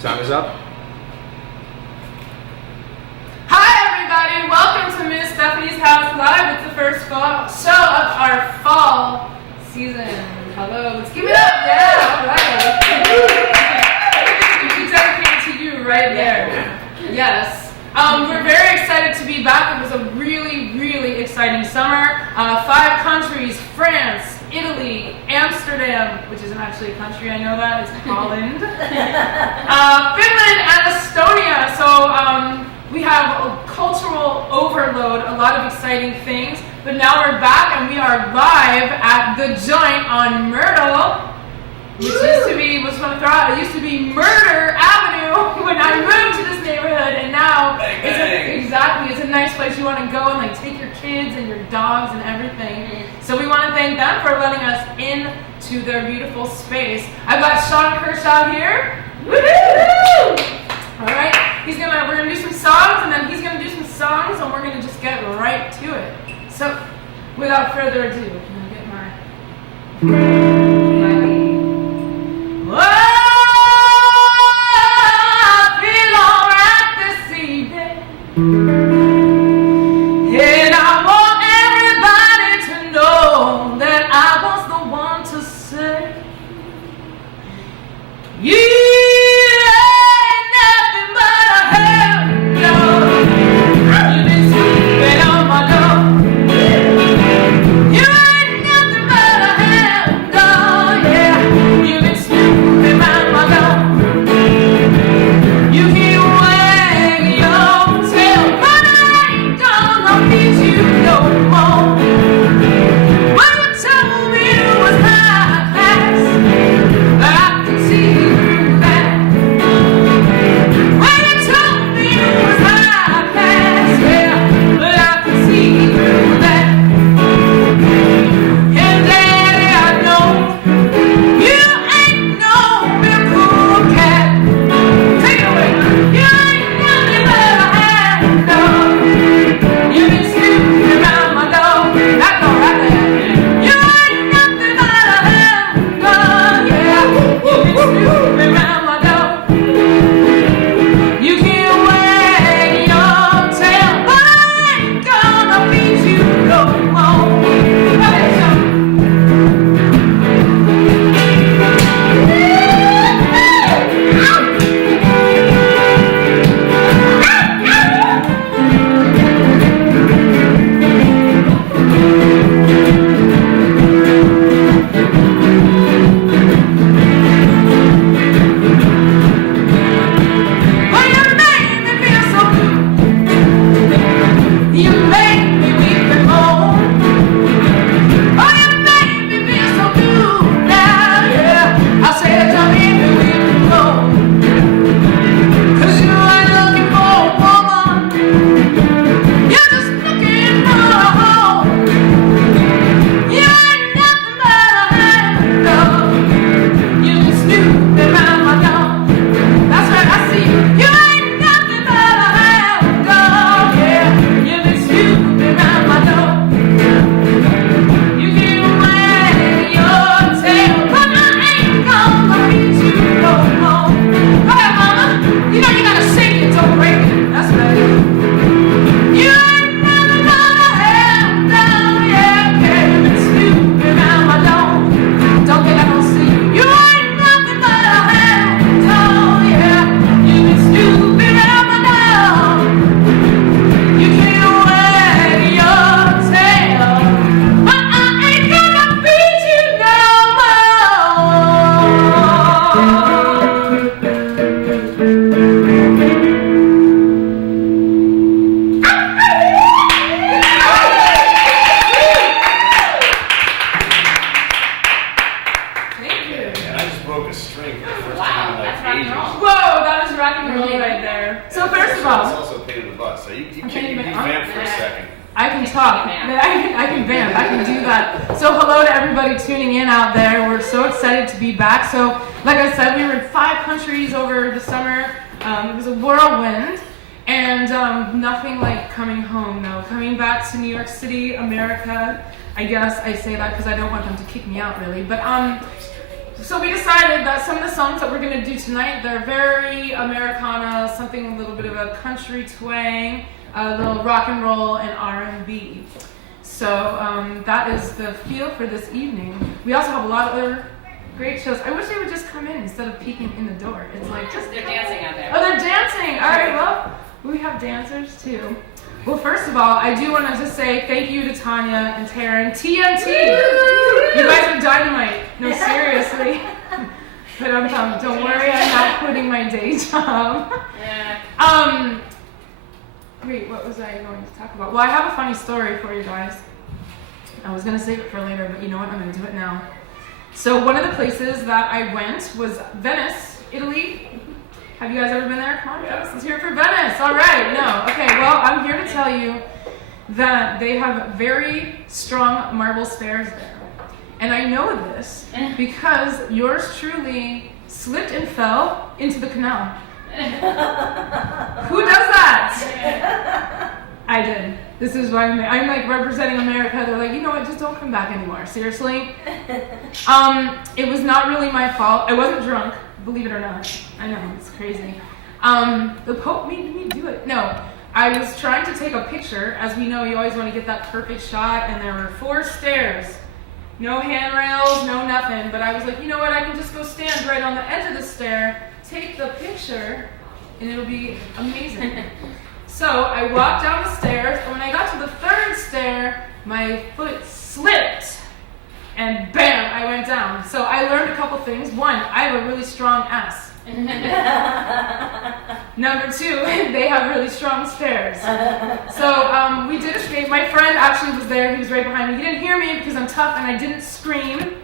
Time is up. Hi everybody, welcome to Miss Stephanie's House Live. It's the first fall show of our fall season. Hello, let's give it up. Yeah, alright. We dedicate to you right there. Yes. We're very excited to be back. It was a really, really exciting summer. 5 countries, France, Italy, Amsterdam, which isn't actually a country, I know that, it's Holland, Finland, and Estonia. So we have a cultural overload, a lot of exciting things, but now we're back and we are live at The Joint on Myrtle, which used to be, it used to be Murder Avenue when I moved to this neighborhood, and now it's a nice place you want to go and like take your kids and your dogs and everything. So we want to thank them for letting us into their beautiful space. I've got Sean Kershaw here. Woohoo! All right, we're gonna do some songs, and then he's gonna do some songs, and we're gonna just get right to it. So, without further ado, can I get my? I can vamp. I can do that. So hello to everybody tuning in out there. We're so excited to be back. So like I said, we were in 5 countries over the summer. It was a whirlwind. And nothing like coming home, no. Coming back to New York City, America. I guess I say that because I don't want them to kick me out, really. But So we decided that some of the songs that we're going to do tonight, they're very Americana, something a little bit of a country twang, a little rock and roll, and R&B. So that is the feel for this evening. We also have a lot of other great shows. I wish they would just come in instead of peeking in the door. It's like just they're dancing out there. Oh, they're dancing. All right, well, we have dancers too. Well, first of all, I do want to just say thank you to Tanya and Taryn. TNT! You guys are dynamite. No, seriously. But don't worry, I'm not quitting my day job. Yeah. Wait, what was I going to talk about? Well, I have a funny story for you guys. I was going to save it for later, but you know what? I'm going to do it now. So one of the places that I went was Venice, Italy. Have you guys ever been there? Come on, guys. Let's hear it for Venice. All right. No. Okay. Well, I'm here to tell you that they have very strong marble stairs there. And I know this because yours truly slipped and fell into the canal. Who does that? I did. This is why I'm like representing America. They're like, you know what? Just don't come back anymore. Seriously. It was not really my fault. I wasn't drunk. Believe it or not. I know, it's crazy. The Pope made me do it. No, I was trying to take a picture. As we know, you always want to get that perfect shot, and there were 4 stairs. No handrails, no nothing. But I was like, you know what? I can just go stand right on the edge of the stair, take the picture, and it'll be amazing. So I walked down the stairs, and when I got to the 3rd stair, my foot slipped. And bam, I went down. So I learned a couple things. 1, I have a really strong ass. Number 2, they have really strong stairs. So we did escape. My friend actually was there. He was right behind me. He didn't hear me because I'm tough and I didn't scream.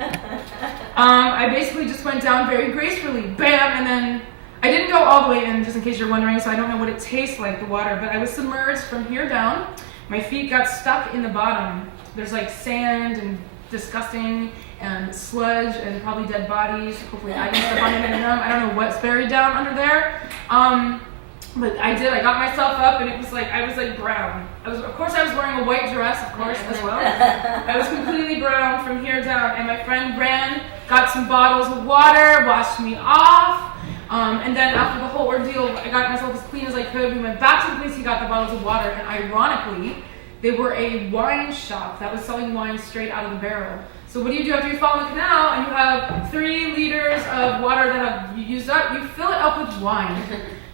I basically just went down very gracefully. Bam, and then I didn't go all the way in, just in case you're wondering, so I don't know what it tastes like, the water. But I was submerged from here down. My feet got stuck in the bottom. There's like sand and disgusting and sludge and probably dead bodies. Hopefully I can step on it in them. I don't know what's buried down under there. But I did. I got myself up and it was like, I was like brown. Of course I was wearing a white dress, of course, as well. I was completely brown from here down, and my friend ran, got some bottles of water, washed me off. And then after the whole ordeal, I got myself as clean as I could. We went back to the place, he got the bottles of water, and ironically, they were a wine shop that was selling wine straight out of the barrel. So what do you do after you fall in the canal and you have 3 liters of water that have used up? You fill it up with wine.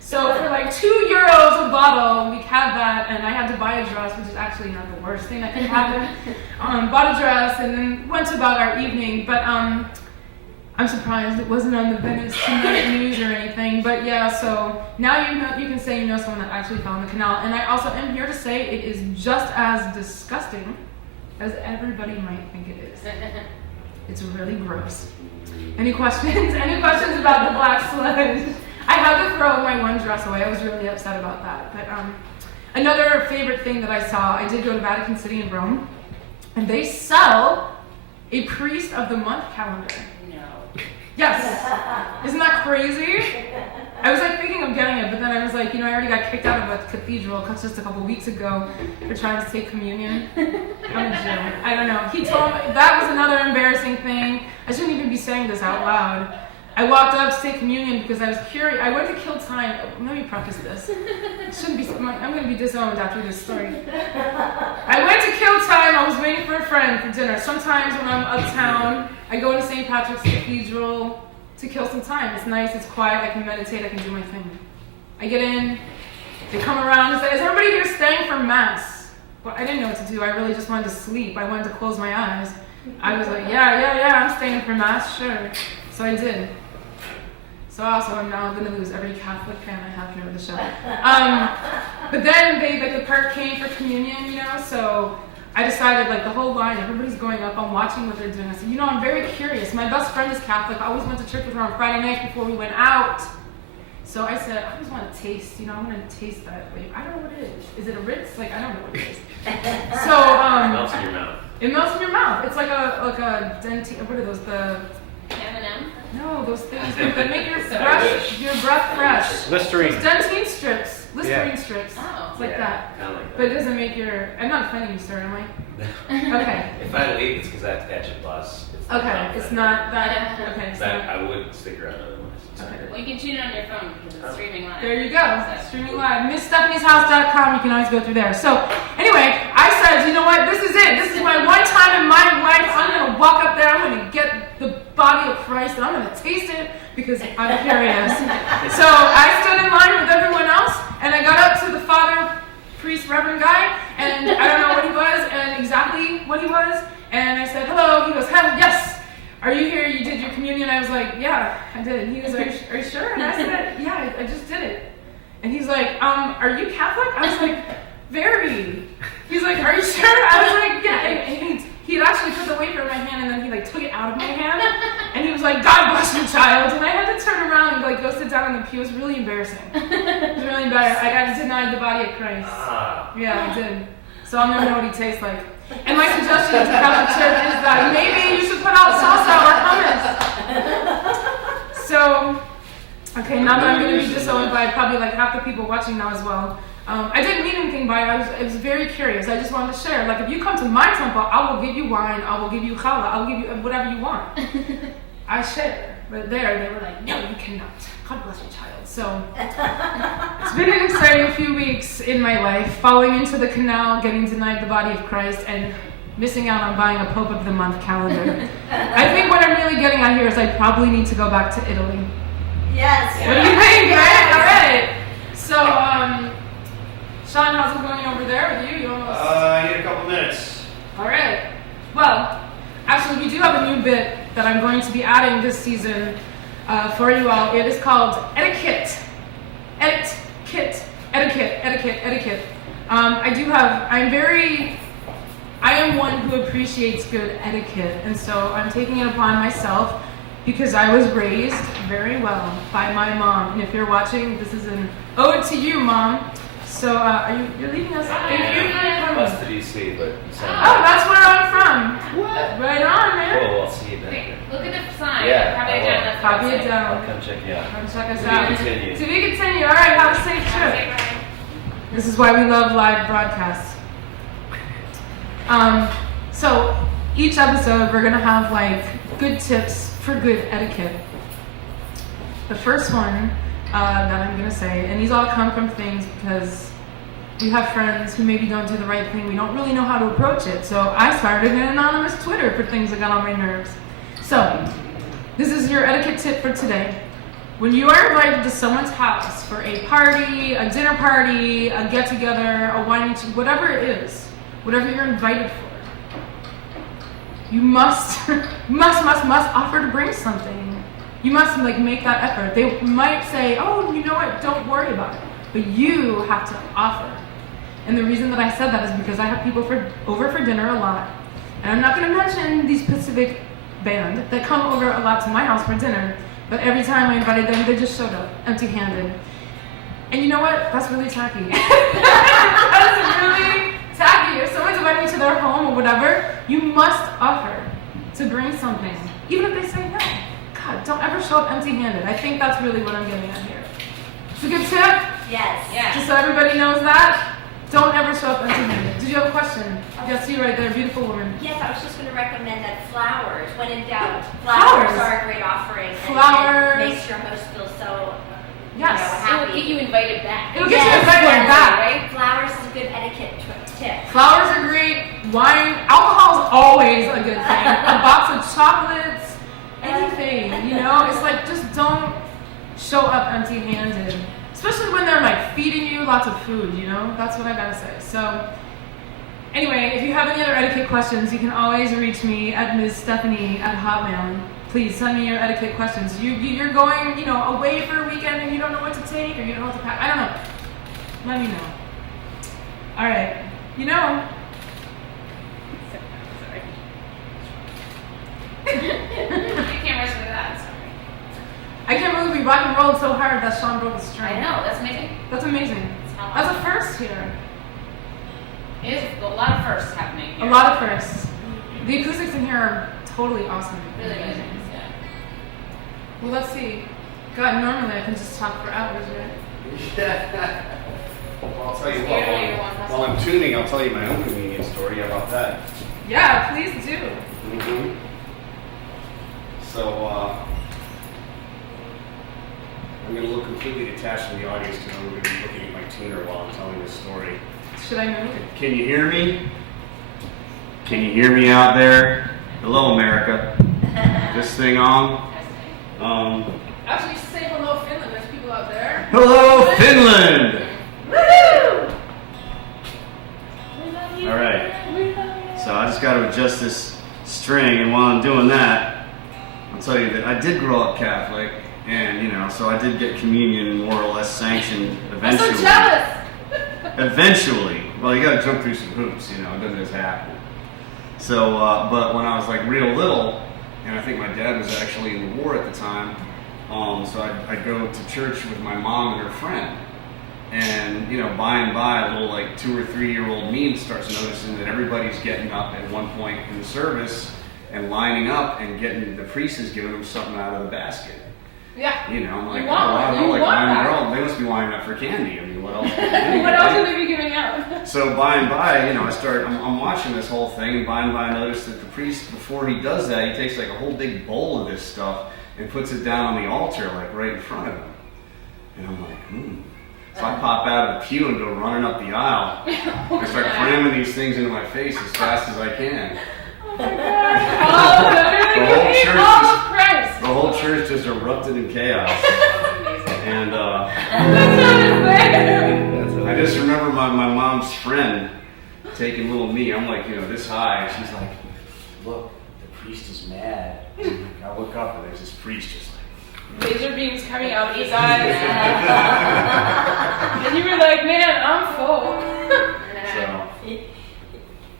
So for like €2 a bottle, we had that, and I had to buy a dress, which is actually not the worst thing that could happen. Bought a dress and then went about our evening. But I'm surprised it wasn't on the Venice Tonight news or anything. But yeah, so now you can say you know someone that actually fell in the canal. And I also am here to say it is just as disgusting as everybody might think it is. It's really gross. Any questions? Any questions about the black sludge? I had to throw my one dress away. I was really upset about that. But another favorite thing that I saw, I did go to Vatican City in Rome, and they sell a Priest of the Month calendar. Yes. Isn't that crazy? I was like thinking of getting it, but then I was like, you know, I already got kicked out of a cathedral just a couple weeks ago for trying to take communion. I'm a Jew. I don't know. He told me, that was another embarrassing thing. I shouldn't even be saying this out loud. I walked up to take communion because I was curious. I went to kill time. Let me preface this. I'm going to be disowned after this story. I went to kill time. I was waiting for a friend for dinner. Sometimes when I'm uptown, I go into St. Patrick's Cathedral to kill some time. It's nice, it's quiet, I can meditate, I can do my thing. I get in, they come around and say, is everybody here staying for Mass? Well, I didn't know what to do. I really just wanted to sleep. I wanted to close my eyes. I was like, yeah, I'm staying for Mass, sure. So I did. So also, I'm now going to lose every Catholic fan I have here at the show. But then the park came for communion, you know, so I decided, like, the whole line, everybody's going up, I'm watching what they're doing. I said, you know, I'm very curious. My best friend is Catholic. I always went to church with her on Friday nights before we went out. So I said, I just want to taste, you know, I want to taste that. Like, I don't know what it is. Is it a Ritz? Like, I don't know what it is. So, it melts in your mouth. It melts in your mouth. It's like a denti, what are those, the... M&M? No, those things that make your breath fresh. Listerine. Those dentine strips. Listerine strips. Oh. It's like that. Kind of like that. But it doesn't make your... I'm not offending you, sir, am I? Okay. If I leave, it's because I have to catch a bus. Okay, it's not that. Okay, it's That not. I would stick around otherwise. It's Okay. okay. Well, you can tune it on your phone because it's streaming live. There you go. So- Streaming live. MissStephanie'sHouse.com. You can always go through there. So, anyway, I said, you know what? This is it. This is my one time in my life. I'm going to walk up there. I'm going to get the body of Christ and I'm going to taste it because I'm curious. So, I stood in line with everyone else and I got up to the father, priest, reverend guy, and I don't know what he was and exactly what he was. And I said, hello. He goes, yes. Are you here? You did your communion? I was like, yeah, I did. He was like, are you sure? And I said, yeah, I just did it. And he's like, are you Catholic? I was like, very. He's like, are you sure? I was like, yeah. And he had actually put the wafer in my hand, and then he like took it out of my hand, and he was like, God bless you, child. And I had to turn around and like go sit down in the pew. It was really embarrassing. It was really embarrassing. I got denied the body of Christ. Yeah, I did. So I'll never know what he tastes like. And my suggestion to Catholic Church is that maybe you should put out salsa or hummus. So, okay, now that I'm going to be disowned by probably like half the people watching now as well. I didn't mean anything by it. I was very curious. I just wanted to share. Like, if you come to my temple, I will give you wine. I will give you challah. I will give you whatever you want. I share. But there, they were like, no, you cannot. God bless you, child. So, it's been an exciting few weeks in my life, falling into the canal, getting denied the body of Christ, and missing out on buying a Pope of the Month calendar. I think what I'm really getting at here is I probably need to go back to Italy. Yes. What do you think, right? All right. So, Sean, how's it going over there with you? You almost... I need a couple minutes. All right. Well, actually, we do have a new bit that I'm going to be adding this season for you all. It is called etiquette. Etiquette. I am one who appreciates good etiquette, and so I'm taking it upon myself because I was raised very well by my mom. And if you're watching, this is an ode to you, Mom. So, you're leaving us? Bus to DC, but Oh, that's where I'm from. What? Right on, man. Cool, I'll see you back Wait, there. look at the sign. Yeah, Copy I it will. down. That's Copy what it it's down. I'll come check you out. Come check us To be out. continued. To be continued. All right, have a safe trip. saying. This is why we love live broadcasts. So each episode we're gonna have like good tips for good etiquette. The first one that I'm gonna say, and these all come from things because we have friends who maybe don't do the right thing. We don't really know how to approach it. So I started an anonymous Twitter for things that got on my nerves. So this is your etiquette tip for today. When you are invited to someone's house for a party, a dinner party, a get-together, a wine, whatever it is, whatever you're invited for, you must offer to bring something. You must like make that effort. They might say, oh, you know what, don't worry about it. But you have to offer. And the reason that I said that is because I have people over for dinner a lot. And I'm not going to mention the specific band that come over a lot to my house for dinner. But every time I invited them, they just showed up empty-handed. And you know what? That's really tacky. That's really tacky. If someone's inviting me to their home or whatever, you must offer to bring something. Even if they say no. God, don't ever show up empty-handed. I think that's really what I'm getting at here. It's a good tip. Yes. Yeah. Just so everybody knows that, don't ever show up empty-handed. Did you have a question? Yes, you right there, beautiful woman. Yes, I was just going to recommend that flowers, when in doubt, Flowers. flowers are a great offering. Flowers. And it makes your host feel so, Yes. It will happy. get you invited back. It'll get you Yes, invited yes. back. Right? Flowers is a good etiquette tip. Flowers are great. Wine, alcohol is always a good thing. A box of chocolates, anything, you know? It's like, just don't show up empty-handed. Especially when they're like feeding you lots of food, you know? That's what I gotta say. So, anyway, if you have any other etiquette questions, you can always reach me at Ms. Stefani at Hotmail. Please send me your etiquette questions. You're going, you know, away for a weekend and you don't know what to take or you don't know what to pack. I don't know. Let me know. All right. You know. You can't rush into that. Sorry. I can't believe we rock and rolled so hard that Sean broke the string. I know. That's amazing. That's amazing. It's how That's a first here. It is a lot of firsts happening here. A lot of firsts. The acoustics in here are totally awesome. Really amazing. Yeah. Well, let's see. God, normally I can just talk for hours, right? Well, I'll tell you Scared of what, everyone. while I'm tuning, I'll tell you my own convenience story. How about that? Yeah, please do. completely detached from the audience because I'm going to be looking at my tuner while I'm telling this story. Should I move? Can you hear me? Can you hear me out there? Hello, America. This thing on? Actually, say hello, Finland. There's people out there. Hello, Finland! Woo! All right. So I just got to adjust this string, and while I'm doing that, I'll tell you that I did grow up Catholic, and so I did get communion more or less sanctioned I'm eventually. so jealous. Eventually. Well, you got to jump through some hoops, it doesn't just happen. So, but when I was like real little, and I think my dad was actually in the war at the time, so I'd go to church with my mom and her friend. And, by and by, a little like 2 or 3 year old me starts noticing that everybody's getting up at one point in the service and lining up and getting, the priest is giving them something out of the basket. Yeah. I'm like, You oh, want wow, one. they're You like want lining, that. they're all, they must be lining up for candy. I mean, what else? Could they do, What else right? would they be giving out? So by and by, I'm watching this whole thing, and by I notice that the priest, before he does that, he takes like a whole big bowl of this stuff and puts it down on the altar, like right in front of him. And I'm like, So I pop out of the pew and go running up the aisle and start cramming these things into my face as fast as I can. Oh my God. The whole church all just- of Christ. The whole church just erupted in chaos. And I just remember my mom's friend taking little me. I'm like, this high. And she's like, look, the priest is mad. I look up and there's this priest just like, Laser beams coming out of his eyes. And you were like, man, I'm full. so.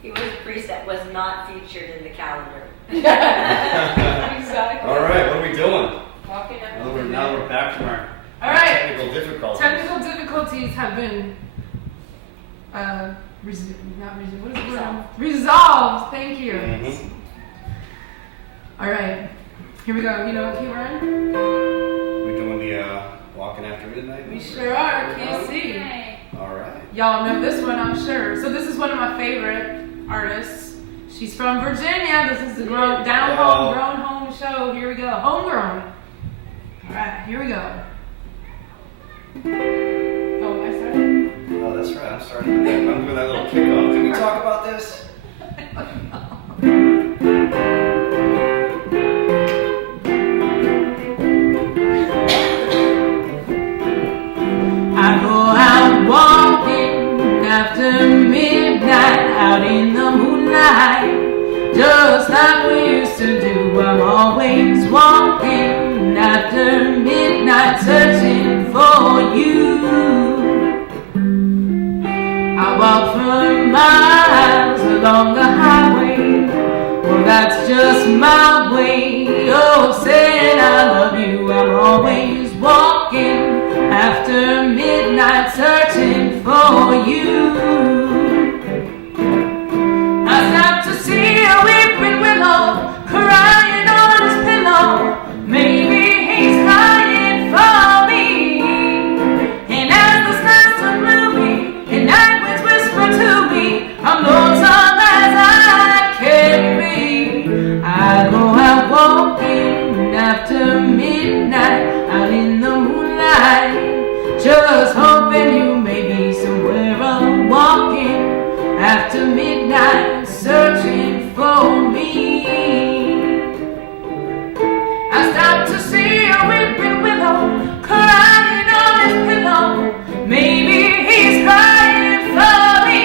He was a priest that was not featured in the calendar. Exactly. All right, what are we doing? Walking out. Now we're back from our All right. technical difficulties. Technical difficulties have been what is the word? Resolved. Thank you. Mhm. All right, here we go. You know what key we're in? We're doing the Walking After Midnight? We sure are. Key C. Yay. All right. Y'all know this one, I'm sure. So this is one of my favorite artists. She's from Virginia. This is the down home, grown home show. Here we go. Homegrown. All right, here we go. Oh, I started? Oh, that's right. I'm starting with that. I'm doing that little kickoff. Can we talk about this? I go out walking after midnight, out in the moonlight, just like we used to do. I'm always walking after midnight, searching for you. I walk for miles along the highway, well that's just my way. Oh, saying I love you, I'm always walking after midnight, searching for you. I stopped to see a weeping willow crying on his pillow. Maybe he's crying for me. And as the skies turn gloomy and night winds whisper to me, I'm lonesome as I can be. I go out walking after midnight, out in the moonlight, just hoping you may be somewhere I'm walking after midnight, searching for me. I stopped to see a weeping willow crying on his pillow. Maybe he's crying for me.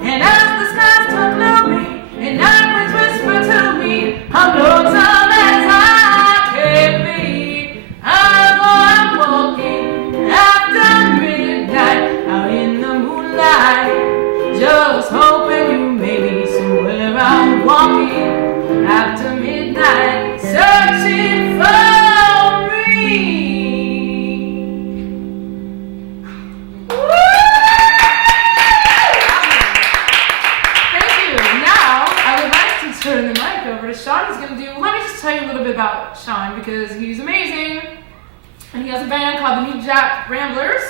And as the skies turn gloomy and night winds whisper to me, I'm lonesome as I can be. I'm walking after midnight, out in the moonlight, just hoping you may be somewhere I'm walking after midnight, searching for me. Thank you. Now I would like to turn the mic over to Sean. He's going to do. Let me just tell you a little bit about Sean because he's amazing, and he has a band called the New Jack Ramblers,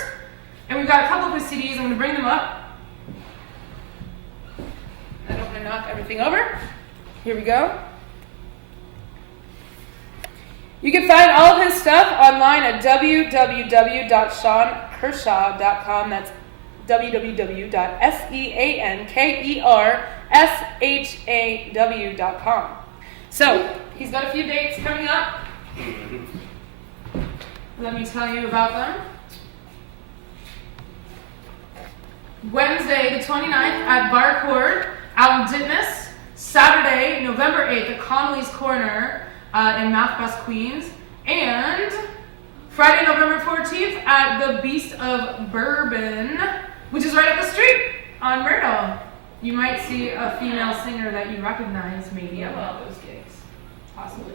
and we've got a couple of his CDs. I'm going to bring them up. I don't want to knock everything over. Here we go. You can find all of his stuff online at www.seankershaw.com. That's www.seankershaw.com. So, he's got a few dates coming up. Let me tell you about them. Wednesday, the 29th at Bar Court out in Ditmas. Saturday, November 8th at Connolly's Corner in Mouth Bus, Queens. And Friday, November 14th at the Beast of Bourbon, which is right up the street on Myrtle. You might see a female singer that you recognize maybe at one of those gigs. Possibly.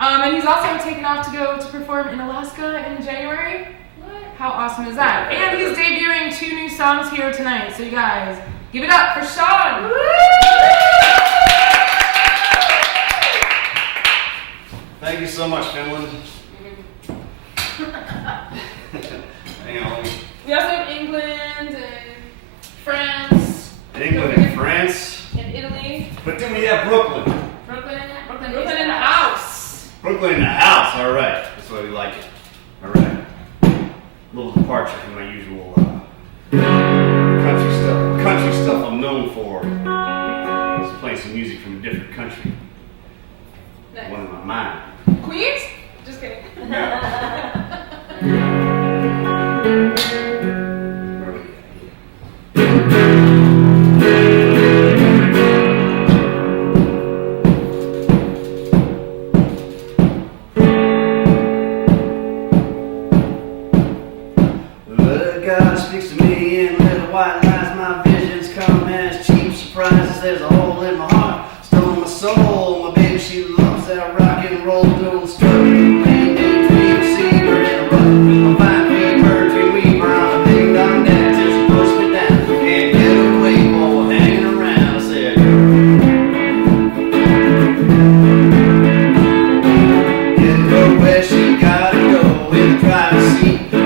And he's also taken off to go to perform in Alaska in January. What? How awesome is that? And he's debuting 2 new songs here tonight. So you guys, give it up for Sean! Thank you so much, Finland. Hang on, let me. We also have England and France. England and France. And Italy. But then we have Brooklyn. Brooklyn in the house. Brooklyn in the house. All right. That's why we like it. All right. A little departure from my usual country stuff I'm known for. Just playing some music from a different country. Nice. One in my mind. Queens? Just kidding. God speaks to me in little white lies. My visions come as cheap surprises. There's a hole in my heart, stole my soul. My baby, she loves that rock and roll. Doing stuff, lean in, dream, see her in a rut. I'm fine, fever, dream weaver. I'm a big dog dad till she pushed me down. Can't get away, boy, hanging around. I said, get her where she gotta go in the driver's seat. I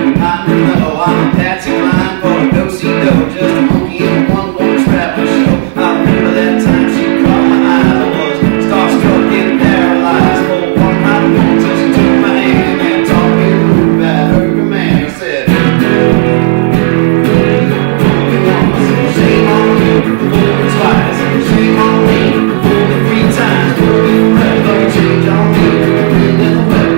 know I'm a Patsy Cline for a do-si-do, just a monkey in one traveling show. I remember that time she caught my eye. I was starstruck and paralyzed for one hot moment till she took my hand and taught me to move at her command. I said, shame on you, fool twice, shame on me, fool 3 times, we'll be forever, change on me, wind and the weather.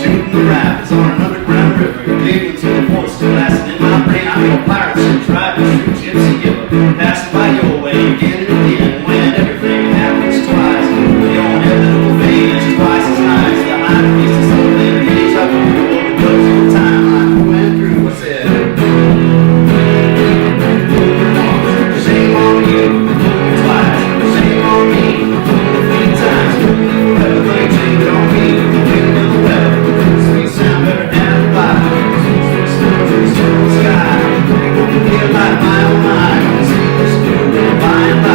Shooting the rapids on an underground river, Cleveland to the forces blasting in my brain. I'm a pirate ship, driving through gypsy giver, passing by your way again and again. When everything happens twice, the inevitable fate is twice as nice. The high priest is something in each other, over the goes of time I went through. I said, shame on you, twice, shame on me, 3 times, everything changed on me, wind and the weather, sweet sound better than a fire, sweet stars in the silver sky, they won't feel like my own mind, see this through by and by.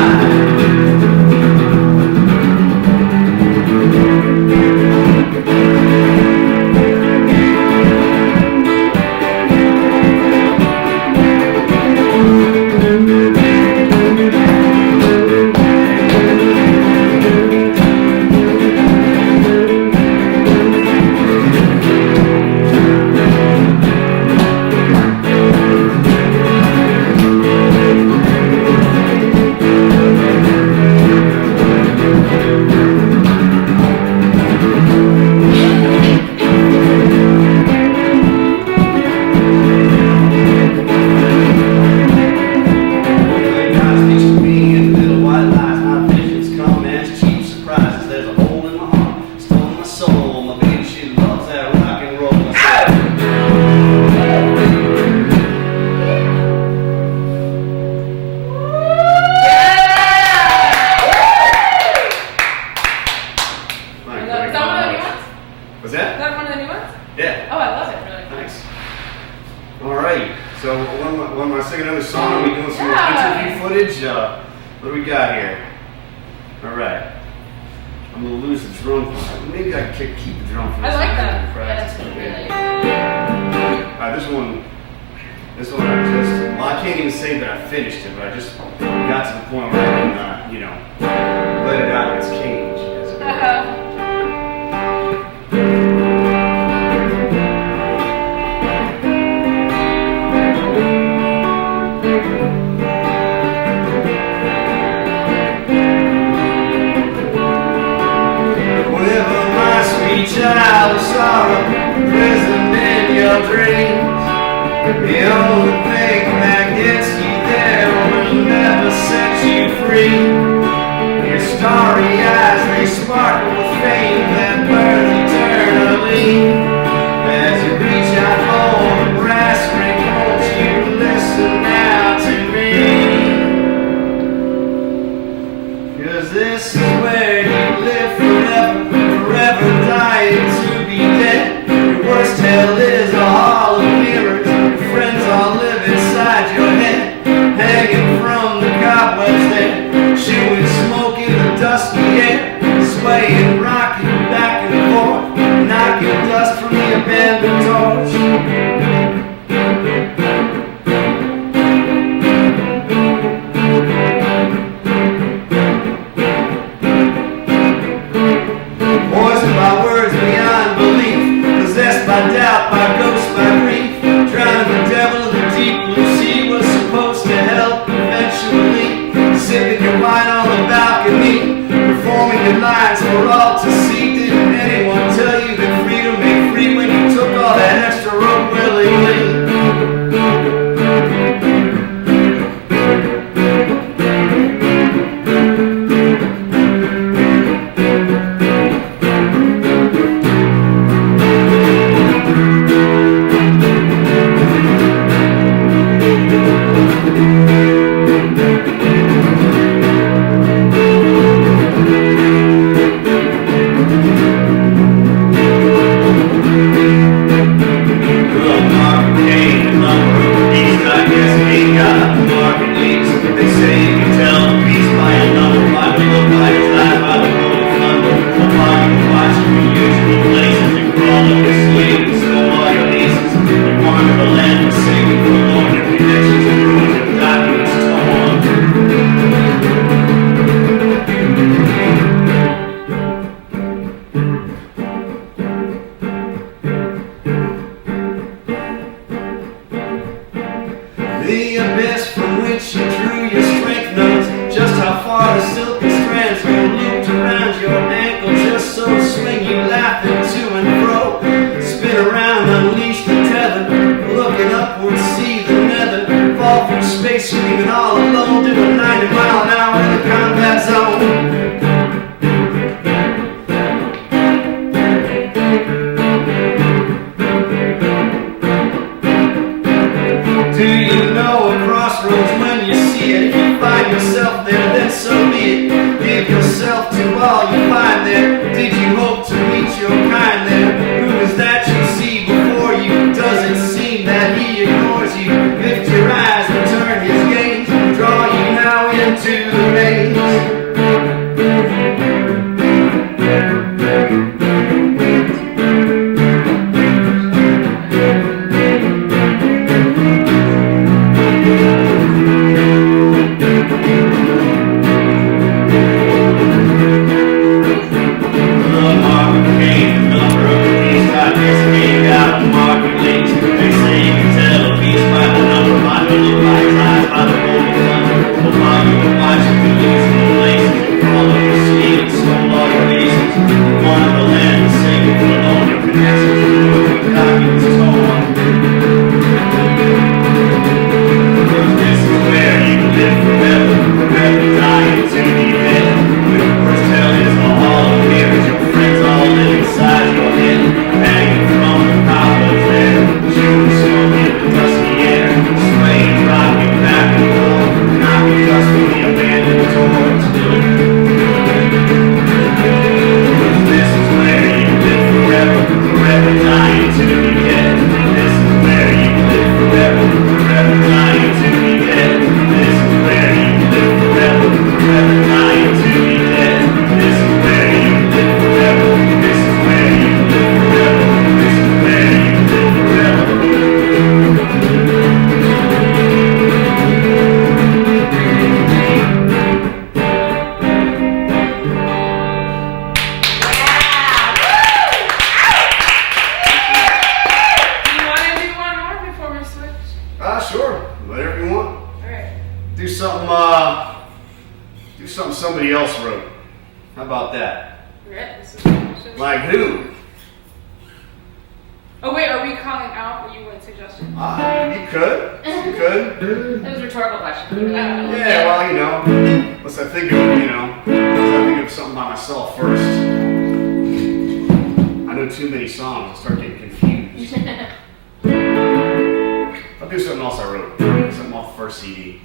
God speaks to me in little white lies. My visions come as cheap surprises. There's a hole in my heart, stole my soul. My baby, she loves that rock and roll. I said, Is that one of the new ones? What's Is that? that one of the new ones? Yeah. Oh, I love it. Really cool. Nice. All right. So when am I singing another song? Are we doing some Yeah. interview footage? What do we got here? All right. I'm gonna lose the drum. Maybe I can keep the drum for I this like one. that. Yeah, Practice that's a really bit. good. this one I just, well, I can't even say that I finished it, but I just got to the point where I can, let it out of its cage. As it were. Whenever my sweet child of sorrow, present in your dreams. The only thing that gets you there will never set you free. Your starry eyes, they sparkle with fame that burns eternally. As you reach out for the brass ring, won't you listen now to me? 'Cause this is where you live forever, forever dying to be dead. Your worst hell is a hall of mirrors. Friends all live inside your head, hanging from the cobwebs there, chewing smoke in the dusty air, swaying Oh wait, are we calling out what you would suggest? You could. You could. That was a rhetorical question. Yeah, well, you know, unless I think of something by myself first. I know too many songs, I start getting confused. I'll do something else I wrote. Something off the first CD.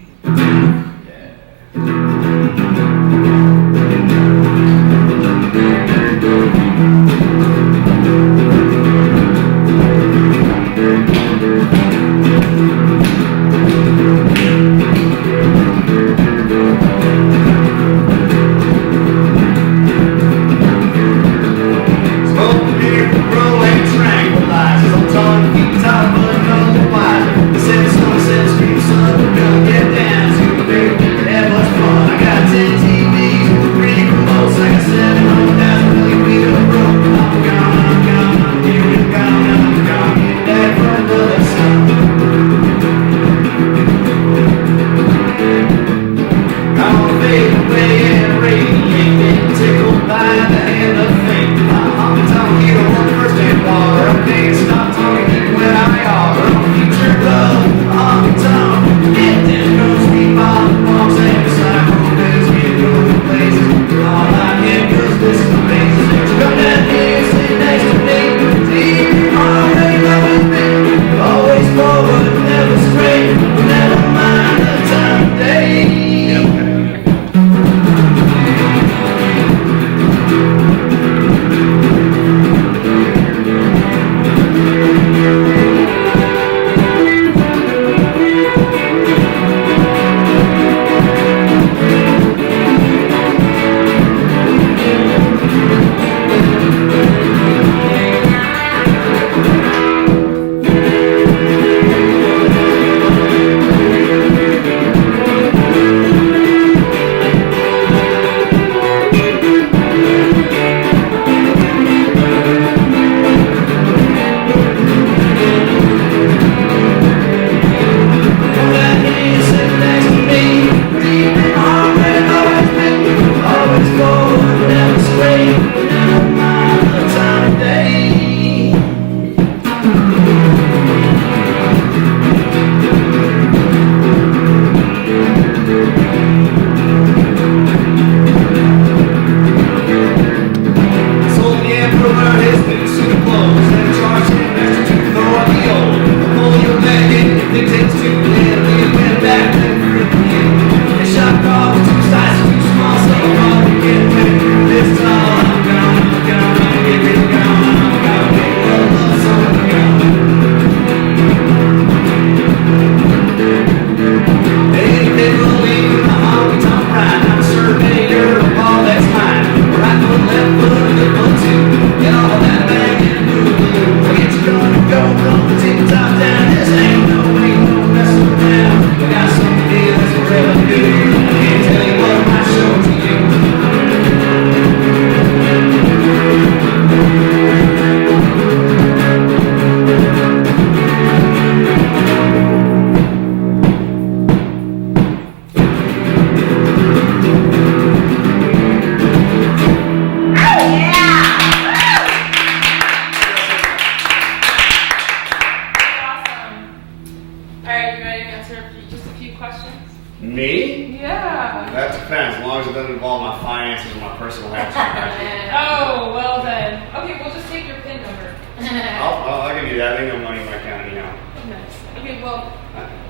Me? Yeah. That depends, as long as it doesn't involve my finances or my personal happiness. Oh, well then. Okay, we'll just take your PIN number. I'll give you that. Ain't no money in my account anyhow. Nice. Okay, well,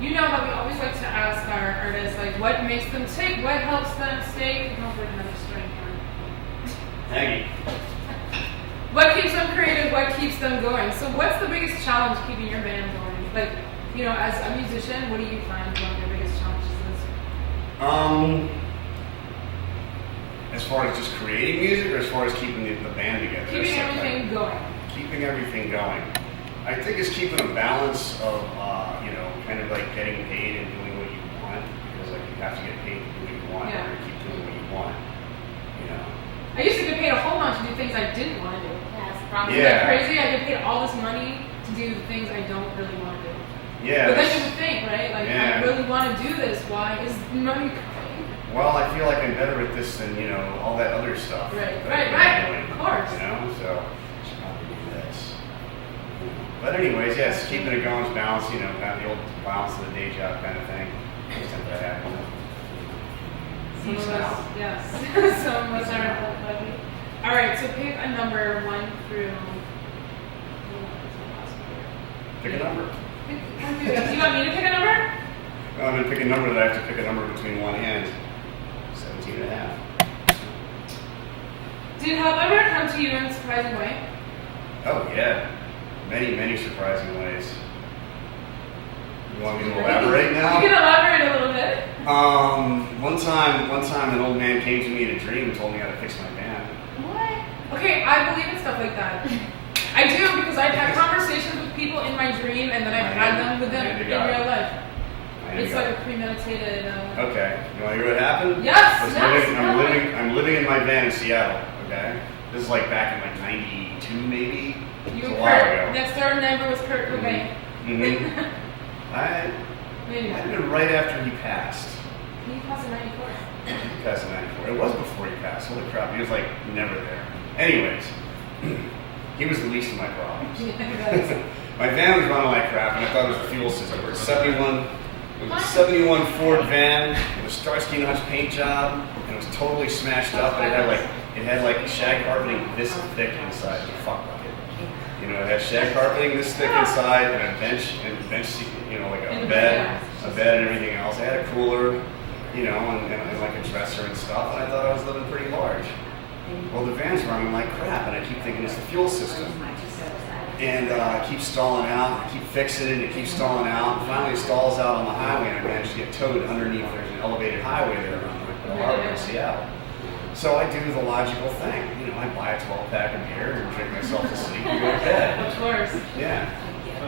you know how we always like to ask our artists, like, what makes them tick? What helps them stay? Come up with another string here. Thank you. What keeps them creative? What keeps them going? So what's the biggest challenge keeping your band going? Like, you know, as a musician, what do you find one of your biggest challenges is? As far as just creating music, or as far as keeping the band together? Keeping That's everything going. Keeping everything going. I think it's keeping a balance of, kind of like getting paid and doing what you want, because like you have to get paid to do what you want, Yeah. or keep doing what you want. You know. I used to get paid a whole bunch to do things I didn't want to do. Yeah, that's the problem. Isn't that Yeah. crazy? I get paid all this money to do things I don't really want to do. Yeah. But then you would think, right? Like, Yeah. I really want to do this. Why is money coming? Well, I feel like I'm better at this than, all that other stuff. Right, that I've right, been doing, of course. So, I should probably do this. But anyways, yes, keeping it going, balance, you know, kind of the old balance of the day job kind of thing. Just have that happen. Some of us, yes. Some of us are lucky. All right, so pick a number 1 through. Pick a number. Pick 1 through. Do you want me to pick a number? I'm going to pick a number that I have to pick a number between 1 and 17 and a half. Did help ever come to you in a surprising way? Oh, yeah. Many, many surprising ways. You want me to elaborate now? You can elaborate a little bit. One time an old man came to me in a dream and told me how to fix my van. What? Okay, I believe in stuff like that. I do because I've had conversations with people in my dream and then I've had them with them in real life. It's like a premeditated. Okay. You want to hear what happened? Yes. I'm living in my van in Seattle. Okay. This is like back in like '92 maybe. You It was and a while Kurt. ago. Next door neighbor was Kurt Cobain. Mm-hmm. Maybe. It might have been right after he passed. He passed in '94. He passed in '94. It was before he passed. Holy crap. He was like never there. Anyways, he was the least of my problems. My van was running like crap, and I thought it was the fuel system. It was a 71 Ford van with a Starsky and Hutch paint job, and it was totally smashed up. And it had like shag carpeting this thick inside the fuck bucket. You know, it had shag carpeting this thick inside, and a bench seat, you know, like a bed and everything else. I had a cooler, you know, and like a dresser and stuff. And I thought I was living pretty large. Well, the van's running like crap, and I keep thinking it's the fuel system. And I keep stalling out, I keep fixing it, it keeps stalling out. And finally, it stalls out on the highway, and I managed to get towed underneath. There's an elevated highway there around the harbor in Seattle. So I do the logical thing. You know, I buy a 12-pack of beer and drink myself to sleep and go to bed. Of course. Yeah.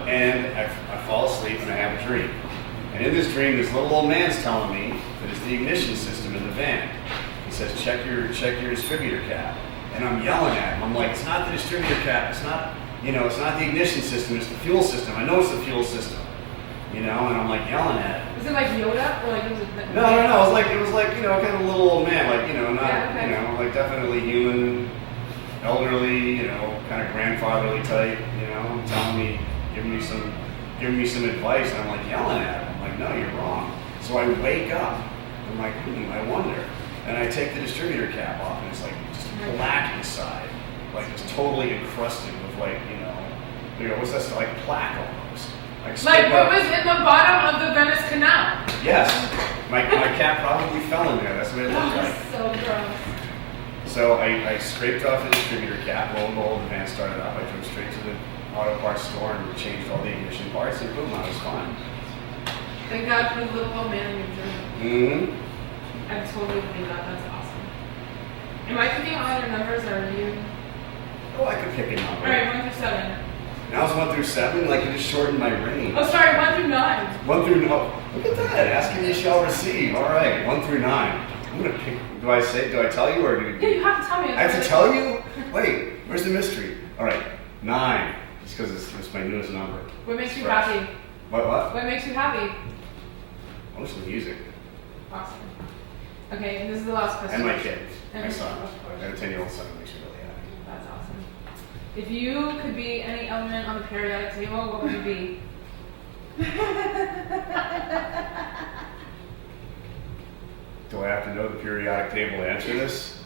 And I fall asleep and I have a dream. And in this dream, this little old man's telling me that it's the ignition system in the van. He says, check your distributor cap. And I'm yelling at him. I'm like, it's not the distributor cap. It's not the ignition system. It's the fuel system. I know it's the fuel system. You know, and I'm like yelling at him. Is it like Yoda or like was it? No. It was like you know, kind of a little old man, like you know, not okay. you know, like definitely human, elderly, you know, kind of grandfatherly type. You know, telling me, giving me some advice, and I'm like yelling at him. I'm like, no, you're wrong. So I wake up. I'm like, I wonder. And I take the distributor cap off, and it's like just black inside, like it's totally encrusted with like you know, what's that stuff? Like plaque almost. Like what was in the bottom of the Venice Canal? Yes, my cap probably fell in there. That's what it looked like. So gross. So I scraped off the distributor cap. Lo and behold, the van started up. I drove straight to the auto parts store and changed all the ignition parts, and boom, I was fine. Thank God for the little old man in your dream. Mm-hmm. I totally believe that. That's awesome. Am I picking all your numbers, or are you? Oh, I could pick a number. All right, 1 through 7. Now it's 1 through 7. Like you just shortened my range. Oh, sorry, 1 through 9. 1 through 9. Look at that. Asking you shall receive. All right, 1 through 9. I'm gonna pick. Do I tell you or do you? Yeah, you have to tell me. I have to tell you? Wait, where's the mystery? All right, 9. Just because it's my newest number. What makes you happy? What? What makes you happy? Mostly music. Awesome. Okay, and this is the last question. And my kid. My And- son. of course. I have a 10-year-old son who makes me really happy. That's awesome. If you could be any element on the periodic table, what would you be? Do I have to know the periodic table to answer this?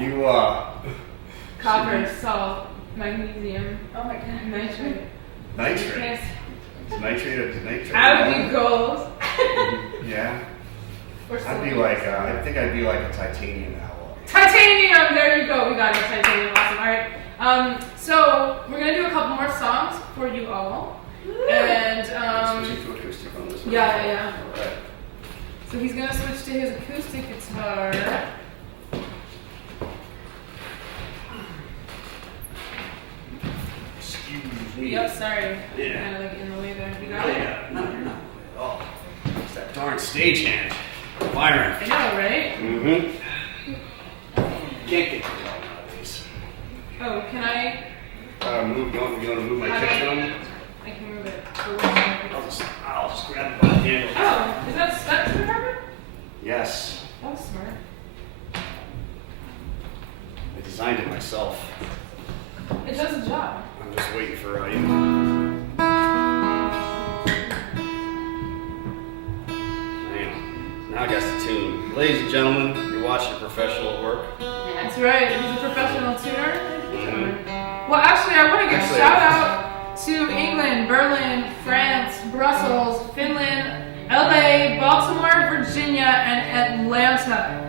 You, Copper, salt, magnesium, Oh my God. nitrate. nitrate. Yes. Is nitrate? I would be gold. Yeah. Or I'd be silver. like, I think I'd be like a titanium alloy. Titanium! There you go. We got it. Titanium. Awesome. All right. So we're gonna do a couple more songs for you all. And Switching to acoustic on this one. yeah. All right. So he's gonna switch to his acoustic guitar. Excuse me. Yep. Sorry. Yeah. Kind of like in the way there. You No, got it. no. Oh, it's that darn stagehand. Byron. I know, right? Mm-hmm. Can't get through all nowadays. Oh, can I? You want to move my kick drum? I can move it. So where's my- I'll just grab it by the handle. Oh, is that stuck to the carpet? Yes. That was smart. I designed it myself. It does the job. I'm just waiting for Now I got the tune. Ladies and gentlemen, you're watching a professional at work. That's right. He's a professional tuner. Well, actually, I want to give a shout out to England, Berlin, France, Brussels, Finland, LA, Baltimore, Virginia, and Atlanta.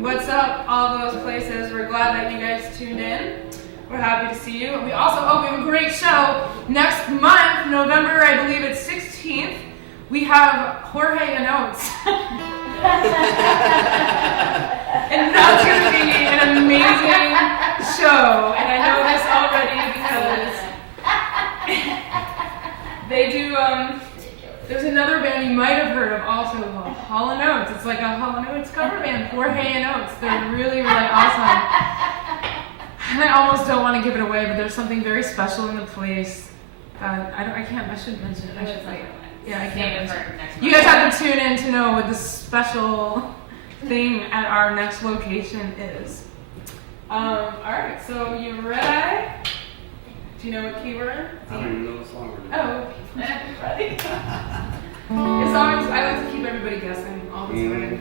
What's up, all those places? We're glad that you guys tuned in. We're happy to see you. We also, we have a great show next month, November, I believe it's 16th. We have Jorge and Oates. And that's going to be an amazing show. And I know this already because they do, there's another band you might have heard of also called Hall & Oates. It's like a Hall & Oates cover band, Jorge and Oates. They're really, really awesome. And I almost don't want to give it away, but there's something very special in the place. I shouldn't mention it. I should say it. Yeah, I can't mention it. You guys have to tune in to know what the special thing at our next location is. Alright, so you ready? Do you know what key we're in? I don't even know the song. Oh, ready? As long as I like to keep everybody guessing all the time.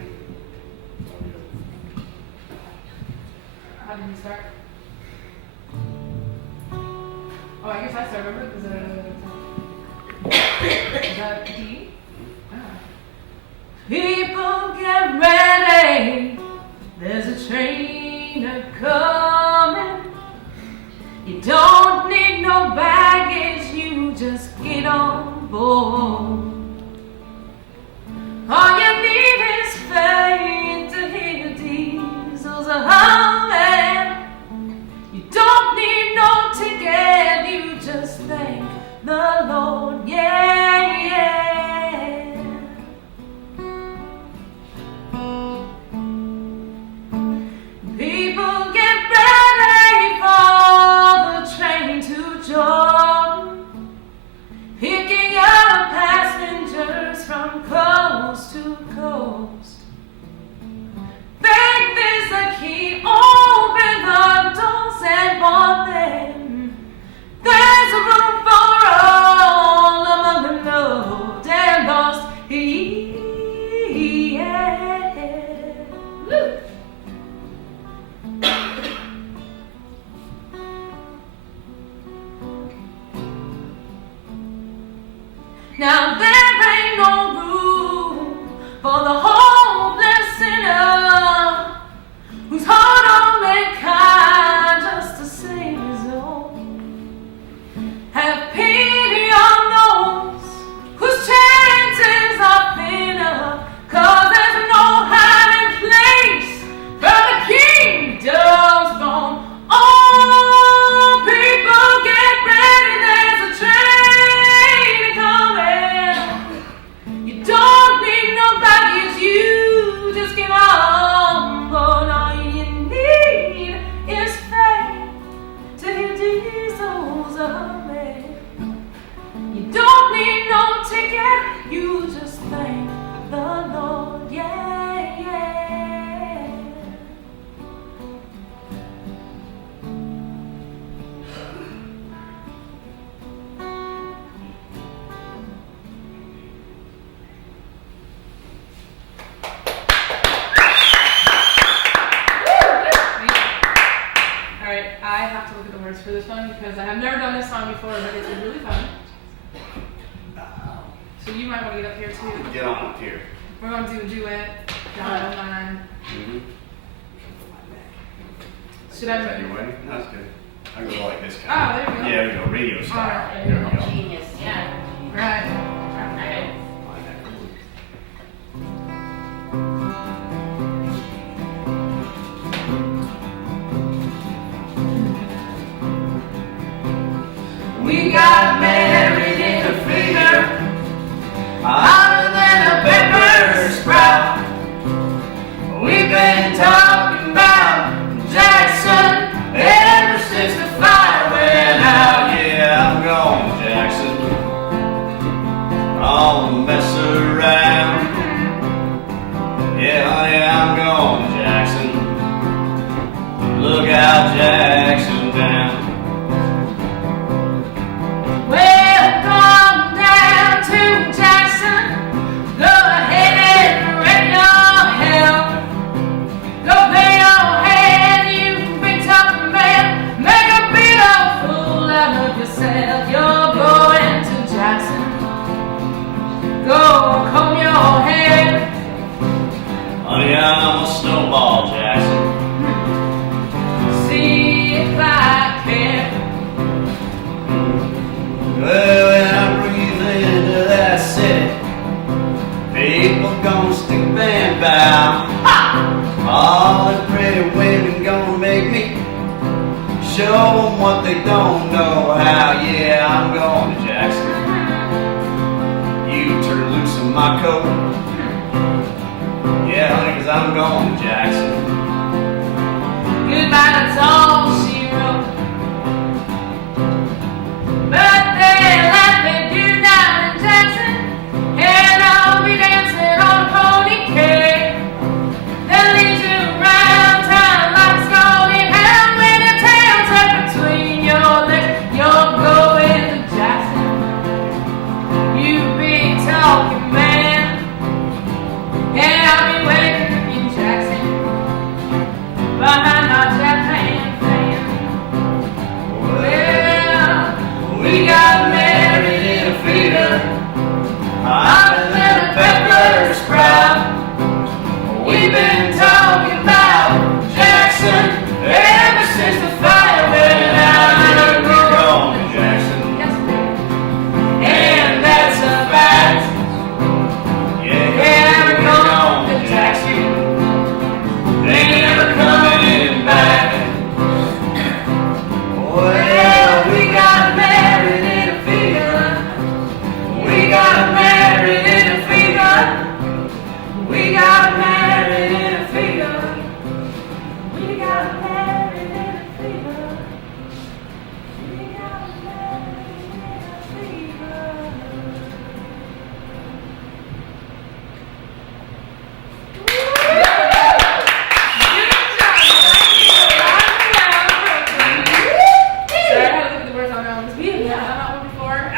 How did we start? Oh, I guess I start over because is that D? Oh. People get ready. There's a train a-coming. You don't need no baggage, you just get on board. All you need is faith to hear diesels a-humming. You don't need no ticket, you just thank the Lord, yeah, yeah. People get ready for the train to join, picking up passengers from coast to coast. Faith is the key, open the doors and board them. There's a room for all among the lost and lost. Yeah. Woo. Now there ain't no room for the hopeless sinner whose heart only kind just to save his own. Have pity on those whose chances are thinner, 'cause there's no hiding place for the kingdom's throne. Oh, people get ready, there's a train coming. You don't need no baggage, you just get on board. All you need is faith to hear diesels humming. You don't need no ticket, you just thank the Lord, yeah, yeah. Alright, I have to look at the words for this one because I have never done this song before, but it's really fun. So you might want to get up here too. Get on up here. We're going to do a duet. Down line. Should I? You ready? That's good. I go like this Oh, kind there we go. Yeah, we go radio style. Alright. There we go. Genius. Yeah. Right. Okay. Find that cool. We got married in a finger, hotter than a pepper sprout. We've been talking about Jackson ever since the fire went out. Yeah, I'm going, Jackson. show them what they don't know how. Yeah, I'm going to Jackson. You turn loose in my coat. Yeah, honey, 'cause I'm going to Jackson. Goodbye, that's all she wrote. But they left with you down in Jackson, and I'll be dancing on a pony cake that leads you around town like a scalding hound. When your tail's tucked between your legs, you're going to Jackson. You big talking man, and I'll be waiting in Jackson behind my Japan fan. Well, we got married in a fever. I'm a little pepper sprout. We've been talking about Jackson ever since the fire went out. We're going to Jackson. Yes, baby. And that's a fact. Yeah, we're going to Jackson. They ain't never coming back. Well, we got married in a fever. We got married in a fever. We got married in a fever. We got married in a fever. We got married in a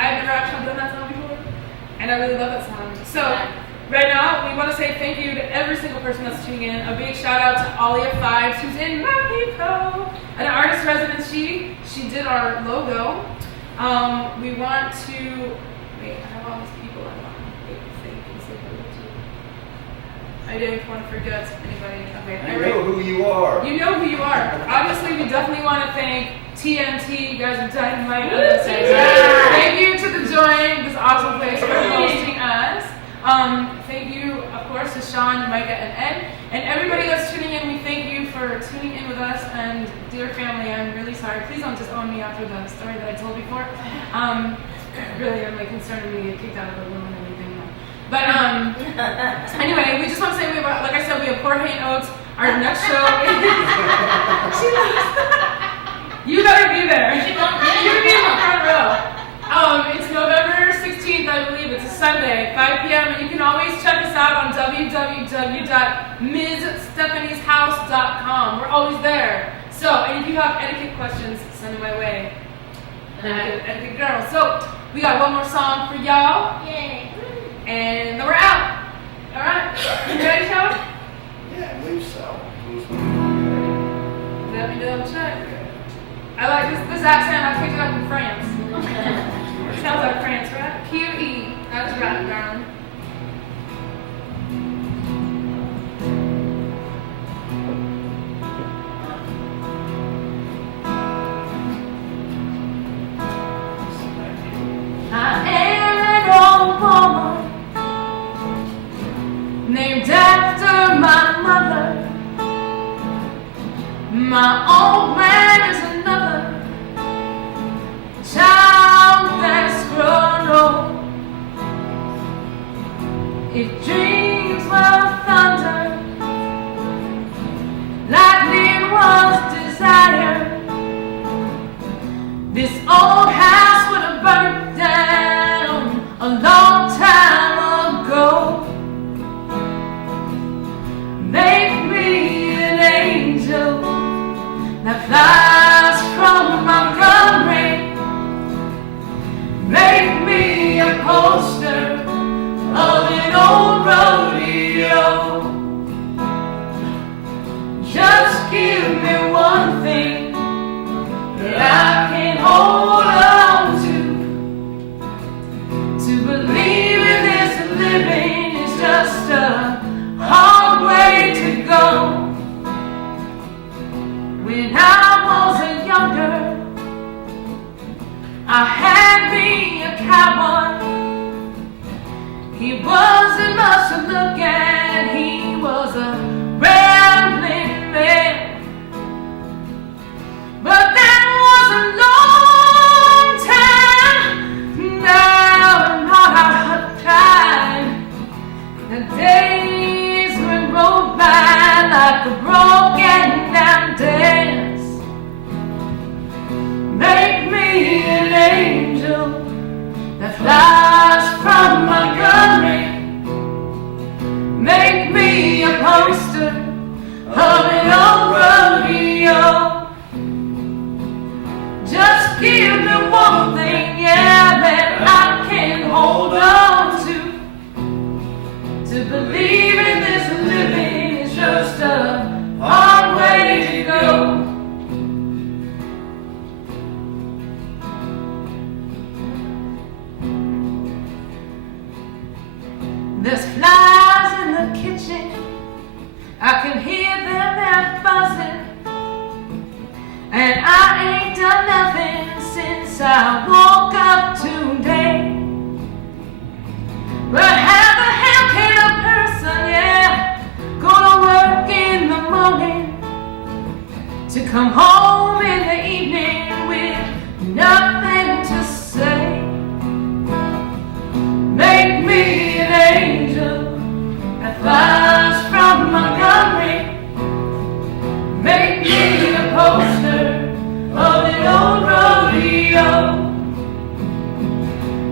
and I really love that song. So, right now, we want to say thank you to every single person that's tuning in. A big shout out to Alia Fives, who's in Mexico, an artist residency. She did our logo. We want to, wait, I have all these people I want to thank and say hello to. I didn't want to forget anybody. Okay, I know who you are. you know who you are. Obviously, we definitely want to thank TNT. You guys are dynamite. Thank you to the Joint, this awesome place, for hosting us. Thank you, of course, to Sean, Micah, and Ed. And everybody that's tuning in, we thank you for tuning in with us. And dear family, I'm really sorry. Please don't disown me after the story that I told before. Really, I'm like concerned of me get kicked out of the room and everything. But anyway, we just want to say, like I said, we have Jorge and Oates. Our next show she loves you better be there. You better be in the front row. It's November 16th, I believe. It's a Sunday, 5 p.m. And you can always check us out on www.MsStephanie'shouse.com. We're always there. So, and if you have etiquette questions, send them my way. Etiquette girl. So, we got one more song for y'all. Yay. And then we're out. All right. You ready, Sean? Yeah, I believe so. Let me double check. I like this accent. I picked it up in France. Sounds like France, right? QE. That's right, darling. I am an old woman named after my mother. My old man is another child that's grown old. If dreams were thunder, lightning was desire, this old house would have burnt down a long time ago. Make me an angel that flies from Montgomery. Make me a poster of an old rodeo. Just give me one thing that I can hold on to believe in this living is just a hard way to go. When I was younger, I had me a cowboy. He wasn't much to look at, he was a rambling man. But that to come home in the evening with nothing to say. Make me an angel that flies from Montgomery. Make me a poster of an old rodeo.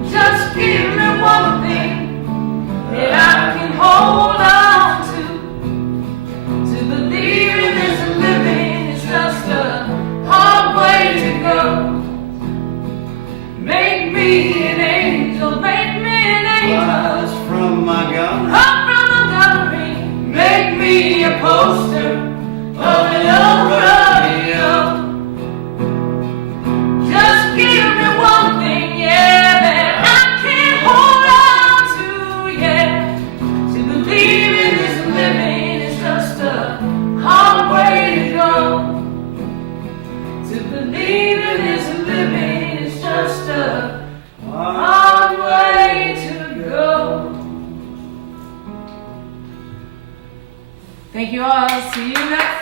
Just give me one thing that I can hold on to believe in this living is just a hard way to go. Make me an angel, make me an angel. Flies from Montgomery. Up from Montgomery, make me a poster of an old rodeo. Just give me one thing, yeah, that I can hold on to, yeah. To believe in this living is just a hard way to go. To believe in this living is just a hard way to go. Thank you all. See you next